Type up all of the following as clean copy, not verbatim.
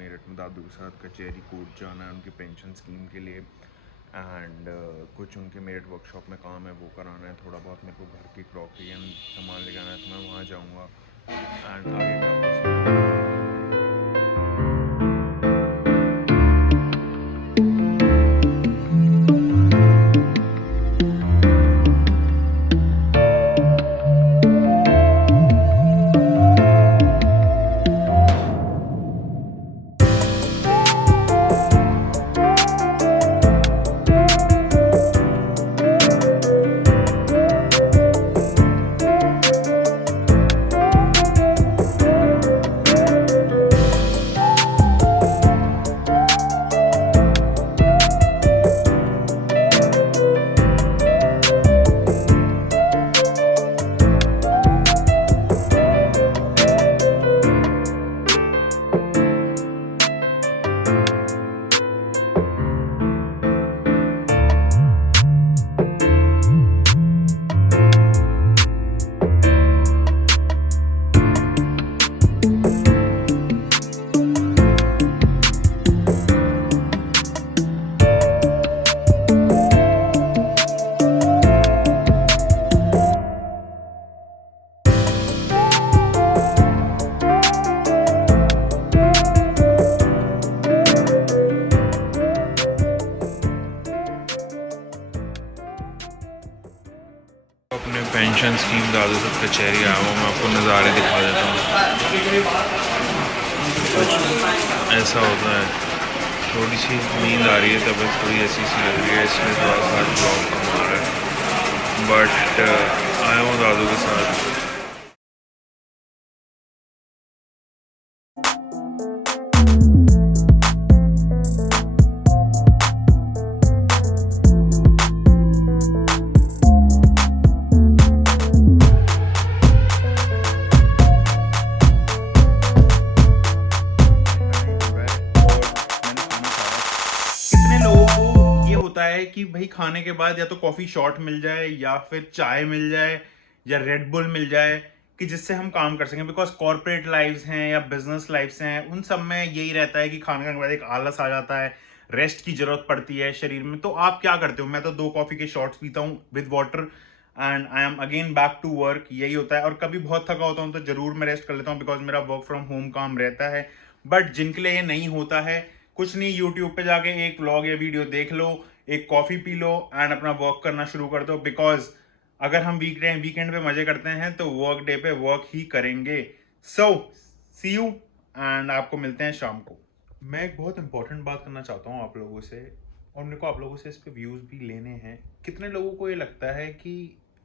मेरठ में दादू के साथ कचहरी कोर्ट जाना है उनकी पेंशन स्कीम के लिए। एंड कुछ उनके मेरठ वर्कशॉप में काम है वो कराना है, थोड़ा बहुत मेरे को घर की क्रॉकरी एंड सामान लेके आना है, तो मैं वहाँ जाऊँगा। एंड आगे का आपको अपने पेंशन स्कीम दादू तक कचहरी आया हूँ, मैं आपको नज़ारे दिखा देता हूँ। कुछ ऐसा होता है, थोड़ी सी नींद आ रही है, तबीयत थोड़ी ऐसी सी लग रही है, इसलिए थोड़ा सा ब्लॉग कम आ रहा है, बट आया हूँ दादू के साथ। होता है कि भाई खाने के बाद या तो कॉफी शॉट मिल जाए या फिर चाय मिल जाए या रेड बुल मिल जाए कि जिससे हम काम कर सकें, बिकॉज कॉर्पोरेट लाइफ्स हैं या बिजनेस लाइफ्स हैं, उन सब में यही रहता है कि खाने के बाद एक आलस आ जाता है, रेस्ट की जरूरत पड़ती है शरीर में। तो आप क्या करते हो? मैं तो 2 कॉफी के शॉट्स पीता हूँ with water and I am again back to work. यही होता है। और कभी बहुत थका होता हूँ तो जरूर मैं रेस्ट कर लेता हूँ, बिकॉज मेरा वर्क फ्रॉम होम काम रहता है। बट जिनके लिए ये नहीं होता है, कुछ नहीं, यूट्यूब पे जाके एक व्लॉग या वीडियो देख लो, एक कॉफी पी लो एंड अपना वर्क करना शुरू कर दो। बिकॉज अगर हम वीकेंड पे मजे करते हैं तो वर्क डे पे वर्क ही करेंगे। सो सी यू एंड आपको मिलते हैं शाम को। मैं एक बहुत इंपॉर्टेंट बात करना चाहता हूँ आप लोगों से, और मेरे को आप लोगों से इस पे व्यूज भी लेने हैं। कितने लोगों को ये लगता है कि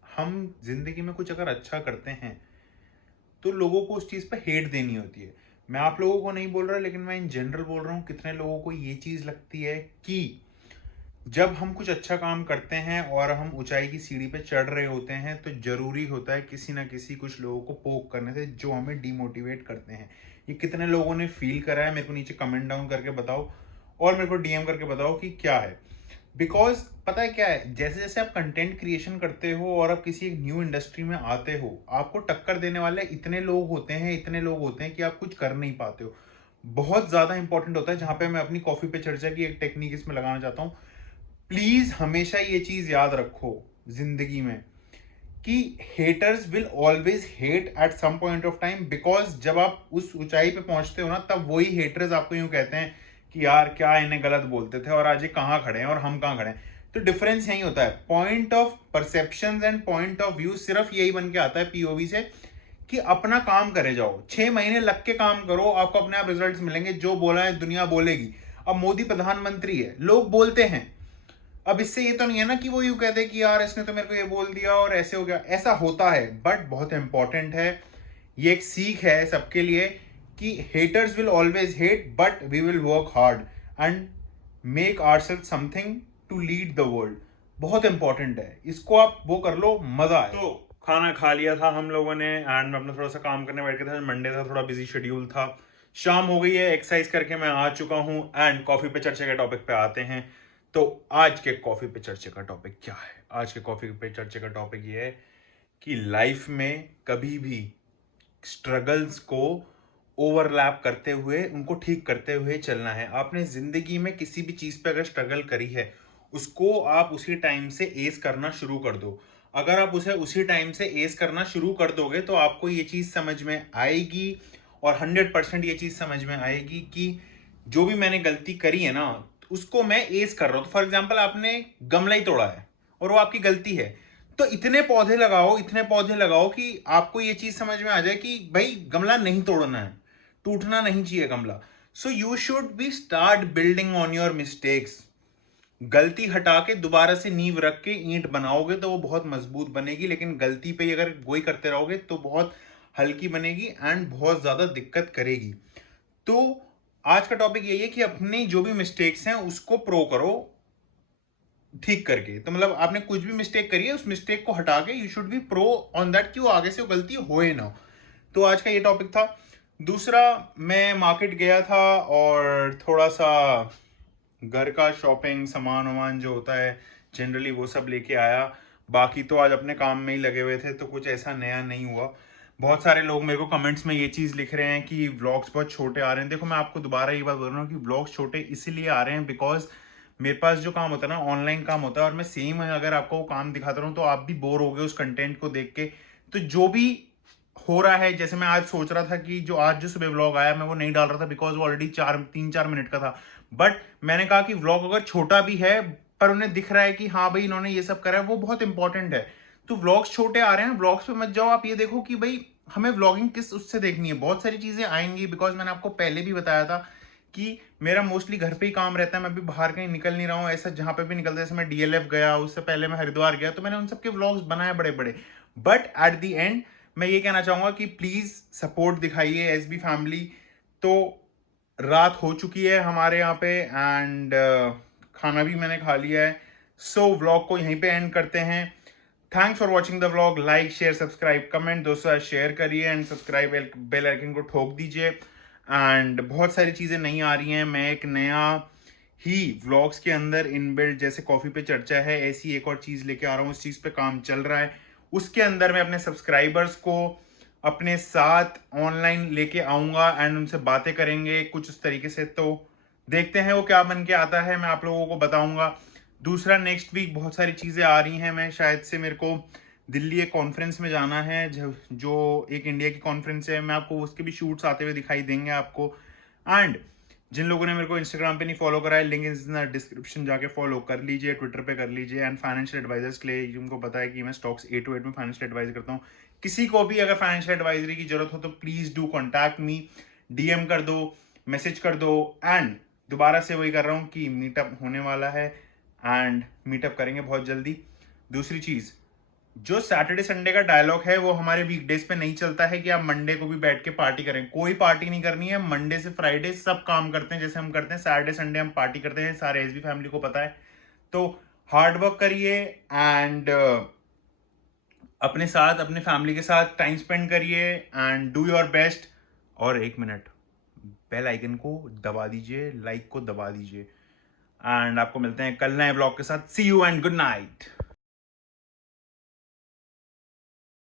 हम जिंदगी में कुछ अगर अच्छा करते हैं तो लोगों को उस चीज पे हेट देनी होती है? मैं आप लोगों को नहीं बोल रहा, लेकिन मैं इन जनरल बोल रहा हूँ। कितने लोगों को ये चीज लगती है कि जब हम कुछ अच्छा काम करते हैं और हम ऊंचाई की सीढ़ी पे चढ़ रहे होते हैं तो जरूरी होता है किसी ना किसी कुछ लोगों को पोक करने से, जो हमें डिमोटिवेट करते हैं। ये कितने लोगों ने फील करा है? मेरे को नीचे कमेंट डाउन करके बताओ, और मेरे को डीएम करके बताओ कि क्या है। बिकॉज पता है क्या है, जैसे जैसे आप कंटेंट क्रिएशन करते हो और आप किसी एक न्यू इंडस्ट्री में आते हो, आपको टक्कर देने वाले इतने लोग होते हैं, इतने लोग होते हैं कि आप कुछ कर नहीं पाते हो। बहुत ज्यादा इंपॉर्टेंट होता है, जहां पे मैं अपनी कॉफी पे चर्चा की एक टेक्निक इसमें लगाना चाहता हूँ। प्लीज हमेशा ये चीज याद रखो जिंदगी में कि haters will always hate at some point of time. Because जब आप उस ऊंचाई पे पहुंचते हो ना, तब वही हेटर्स आपको यूं कहते हैं कि यार क्या इन्हें गलत बोलते थे और आज ये कहाँ खड़े हैं और हम कहाँ खड़े हैं। तो डिफरेंस यही होता है, point of perception and point of view सिर्फ यही बन के आता है पीओवी से, कि अपना काम करे जाओ, 6 महीने लग के काम करो, आपको अपने आप रिजल्ट्स मिलेंगे। जो बोला है दुनिया बोलेगी। अब मोदी प्रधानमंत्री है, लोग बोलते हैं। अब इससे ये तो नहीं है ना कि वो यूं कहते कि यार इसने तो मेरे को ये बोल दिया और ऐसे हो गया। ऐसा होता है, बट बहुत इंपॉर्टेंट है, ये एक सीख है सबके लिए कि haters will always hate but we will work hard and make ourself something to lead the world. बहुत इंपॉर्टेंट है, इसको आप वो कर लो, मजा आए। तो खाना खा लिया था हम लोगों ने एंड मैं अपना थोड़ा सा काम करने बैठ गया था। मंडे था, थोड़ा बिजी शेड्यूल था। शाम हो गई है, एक्सरसाइज करके मैं आ चुका हूं एंड कॉफी पे चर्चा के टॉपिक पे आते हैं। तो आज के कॉफी पे चर्चा का टॉपिक क्या है? आज के कॉफी पे चर्चा का टॉपिक ये है कि लाइफ में कभी भी स्ट्रगल्स को ओवरलैप करते हुए, उनको ठीक करते हुए चलना है। आपने जिंदगी में किसी भी चीज पे अगर स्ट्रगल करी है, उसको आप उसी टाइम से एस करना शुरू कर दो। अगर आप उसे उसी टाइम से एस करना शुरू कर दोगे तो आपको ये चीज समझ में आएगी, और 100% ये चीज समझ में आएगी कि जो भी मैंने गलती करी है ना, उसको मैं एस कर रहा हूं। तो फॉर एग्जाम्पल, आपने गमला ही तोड़ा है और वो आपकी गलती है, तो इतने पौधे लगाओ, इतने पौधे लगाओ कि आपको ये चीज समझ में आ जाए कि भाई गमला नहीं तोड़ना है, टूटना नहीं चाहिए गमला। So you should be start building on your mistakes. गलती हटा के दोबारा से नींव रख के ईंट बनाओगे तो वो बहुत मजबूत बनेगी, लेकिन गलती पे अगर गोई करते रहोगे तो बहुत हल्की बनेगी एंड बहुत ज्यादा दिक्कत करेगी। तो आज का टॉपिक यही है कि अपनी जो भी मिस्टेक्स हैं उसको प्रो करो ठीक करके। तो मतलब आपने कुछ भी मिस्टेक करी है, उस मिस्टेक को हटा के you should be pro on that कि वो आगे से वो गलती होए ना। तो आज का ये टॉपिक था। दूसरा, मैं मार्केट गया था और थोड़ा सा घर का शॉपिंग सामान वामान जो होता है जनरली वो सब लेके आया। बाकी तो आज अपने काम में ही लगे हुए थे, तो कुछ ऐसा नया नहीं हुआ। बहुत सारे लोग मेरे को कमेंट्स में ये चीज़ लिख रहे हैं कि व्लॉग्स बहुत छोटे आ रहे हैं। देखो, मैं आपको दोबारा ये बात बोल रहा हूँ कि व्लॉग्स छोटे इसीलिए आ रहे हैं बिकॉज मेरे पास जो काम होता है ना, ऑनलाइन काम होता है, और मैं सेम अगर आपको वो काम दिखाता रहूँ तो आप भी बोर हो गए उस कंटेंट को देख के। तो जो भी हो रहा है, जैसे मैं आज सोच रहा था कि जो आज जो सुबह व्लॉग आया मैं वो नहीं डाल रहा था बिकॉज वो ऑलरेडी 3-4 मिनट का था। बट मैंने कहा कि व्लॉग अगर छोटा भी है पर उन्हें दिख रहा है कि हाँ भाई इन्होंने ये सब करा है, वो बहुत इंपॉर्टेंट है। तो व्लॉग्स छोटे आ रहे हैं, व्लॉग्स पे मत जाओ। आप ये देखो कि भाई हमें व्लॉगिंग किस उससे देखनी है। बहुत सारी चीजें आएंगी बिकॉज मैंने आपको पहले भी बताया था कि मेरा मोस्टली घर पे ही काम रहता है। मैं भी बाहर कहीं निकल नहीं रहा हूँ। ऐसा जहां पे भी निकलता है, जैसे मैं डीएलएफ गया, उससे पहले मैं हरिद्वार गया, तो मैंने उन सबके व्लॉग्स बनाए बड़े बड़े। बट एट द एंड मैं ये कहना चाहूंगा कि प्लीज सपोर्ट दिखाइए एसबी फैमिली। तो रात हो चुकी है हमारे यहाँ पे एंड खाना भी मैंने खा लिया है। सो व्लॉग को यहीं पे एंड करते हैं। Thanks for watching the vlog. Like, share, subscribe, comment, दोस्तों शेयर करिए एंड सब्सक्राइब बेल आइकन को ठोक दीजिए। एंड बहुत सारी चीज़ें नई आ रही हैं। मैं एक नया ही व्लॉग्स के अंदर इनबिल्ट, जैसे कॉफ़ी पे चर्चा है, ऐसी एक और चीज़ लेके आ रहा हूँ। उस चीज़ पे काम चल रहा है। उसके अंदर मैं अपने सब्सक्राइबर्स को अपने साथ ऑनलाइन लेके आऊँगा एंड उनसे बातें करेंगे कुछ उस तरीके से। तो देखते हैं वो क्या बन के आता है, मैं आप लोगों को बताऊंगा। दूसरा, नेक्स्ट वीक बहुत सारी चीज़ें आ रही हैं। मैं शायद से मेरे को दिल्ली एक कॉन्फ्रेंस में जाना है, जो एक इंडिया की कॉन्फ्रेंस है। मैं आपको उसके भी शूट्स आते हुए दिखाई देंगे आपको। एंड जिन लोगों ने मेरे को इंस्टाग्राम पे नहीं फॉलो करा है, लिंक इन डिस्क्रिप्शन जाके फॉलो कर लीजिए, ट्विटर पे कर लीजिए। एंड फाइनेंशियल एडवाइजर्स के लिए जिनको पता है कि मैं स्टॉक्स A to 8 में फाइनेंशियल एडवाइज करता हूँ। किसी को भी अगर फाइनेंशियल एडवाइजरी की जरूरत हो तो please do contact me. DM कर दो, मैसेज कर दो। एंड दोबारा से वही कर रहा हूँ कि मीटअप होने वाला है एंड मीटअप करेंगे बहुत जल्दी। दूसरी चीज, जो सैटरडे संडे का डायलॉग है वो हमारे वीकडेज पे नहीं चलता है कि आप मंडे को भी बैठ के पार्टी करें। कोई पार्टी नहीं करनी है। मंडे से फ्राइडे सब काम करते हैं जैसे हम करते हैं। सैटरडे संडे हम पार्टी करते हैं, सारे एसबी फैमिली को पता है। तो हार्ड वर्क करिए एंड अपने साथ, अपने फैमिली के साथ टाइम स्पेंड करिए एंड डू योर बेस्ट। और 1 मिनट, बेल आइकन को दबा दीजिए, लाइक को दबा दीजिए। एंड आपको मिलते हैं कल नए ब्लॉग के साथ। सी यू एंड गुड नाइट।